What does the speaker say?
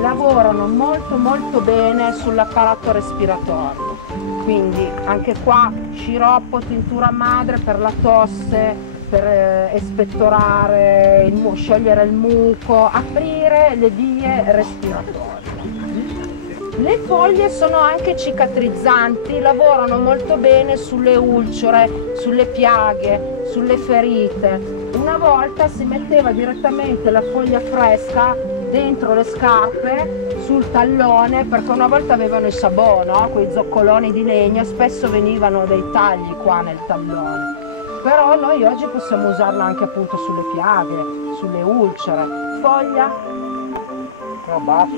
lavorano molto bene sull'apparato respiratorio, quindi anche qua sciroppo, tintura madre per la tosse, per espettorare, sciogliere il muco, aprire le vie respiratorie. Le foglie sono anche cicatrizzanti, lavorano molto bene sulle ulcere, sulle piaghe, sulle ferite. Una volta si metteva direttamente la foglia fresca dentro le scarpe, sul tallone, perché una volta avevano i sabò, no? Quei zoccoloni di legno, spesso venivano dei tagli qua nel tallone. Però noi oggi possiamo usarla anche appunto sulle piaghe, sulle ulcere. Foglia. Basso.